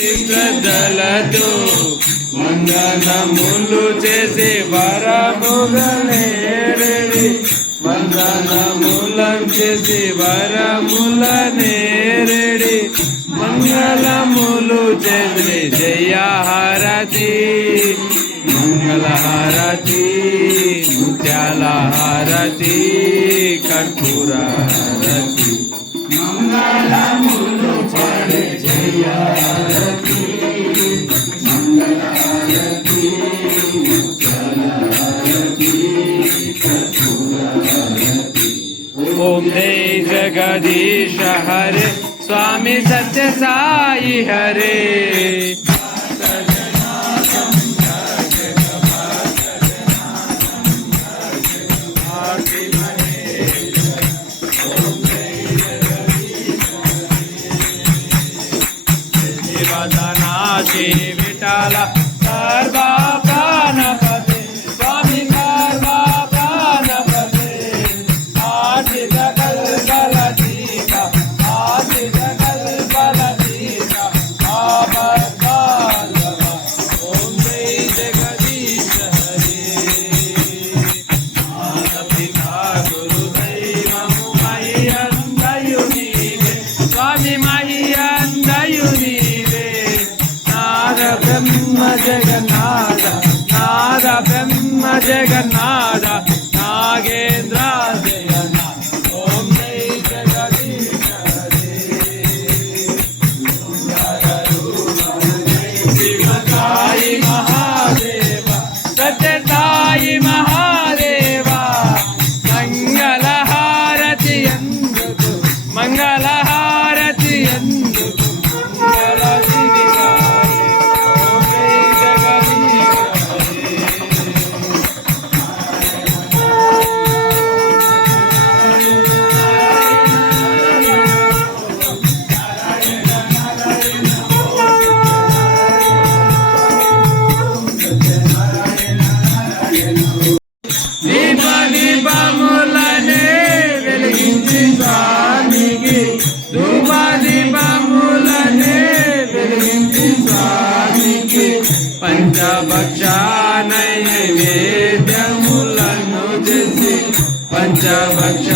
శ్రద్ధలతో వందనములు చేసి వరములనేరడి వందనములం చేసి వరములనేరడి మంగళములు చేసి జయహారతి మంగళహారతి ముత్యాల హారతి కర్పూర హారతి మంగళములు పాడే జయహారతి మంగళహారతి ముత్యాల హారతి కర్పూర హారతి. ఓం జై జగదీశ హరే स्वामी सत्य साई हरे वदनाशी विठाला सर्वा प्राणपते स्वामी सर्वा प्राणपते आशिष कल्पलतीका आशिष कल्पलतीका आभद्रालवा. ओम जय जगदीश हरे माता गुरुदैवमु मह्यन्दयुनीवे स्वामी मह्यन्दयुनीवे ब्रह्म जगन्नाथ नाद ब्रह्म जगन्नाथ नागेन्द्र जयनाथ. ओम जय जगदीश हरे शिवसाई महादेव सत्यसाई महादेव मंगलहारति ఎందుకు మంగళహారతి ఎందుకు దీపములనే వెలిగించి స్వామికి దీపములనే వెలిగించి స్వామికి పంచభక్ష నైవేద్యములను చేసి పంచభక్ష